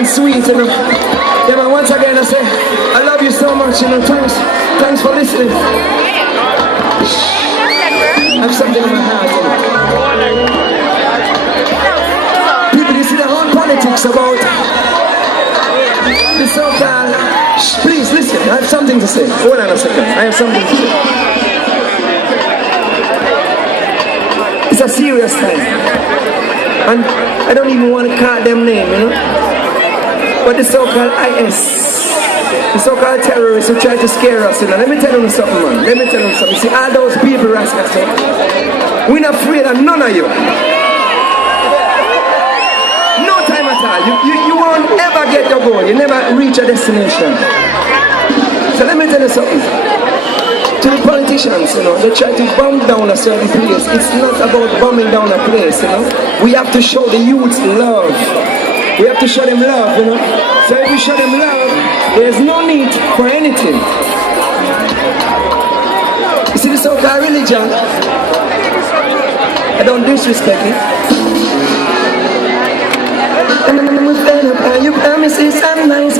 Sweet, you know. Yeah, man, once again I say, I love you so much, you know. Thanks for listening. I have something in my heart, you know. People, you see the whole politics about the so-called... Please, listen, I have something to say. Hold on a second, I have something to say. It's a serious time. And I don't even want to call them name, you know. But the so-called IS, the so-called terrorists who try to scare us, you know. Let me tell you something, man. Let me tell you something. See, all those people, rascals, we're not afraid of none of you. No time at all. You won't ever get your goal. You never reach a destination. So let me tell you something. To the politicians, you know, they try to bomb down a certain place. It's not about bombing down a place, you know. We have to show the youth love. We have to show them love, you know. So if we show them love, there's no need for anything. You see the so-called religion? I don't disrespect it. And I'm fed up, and you promises I'm nice.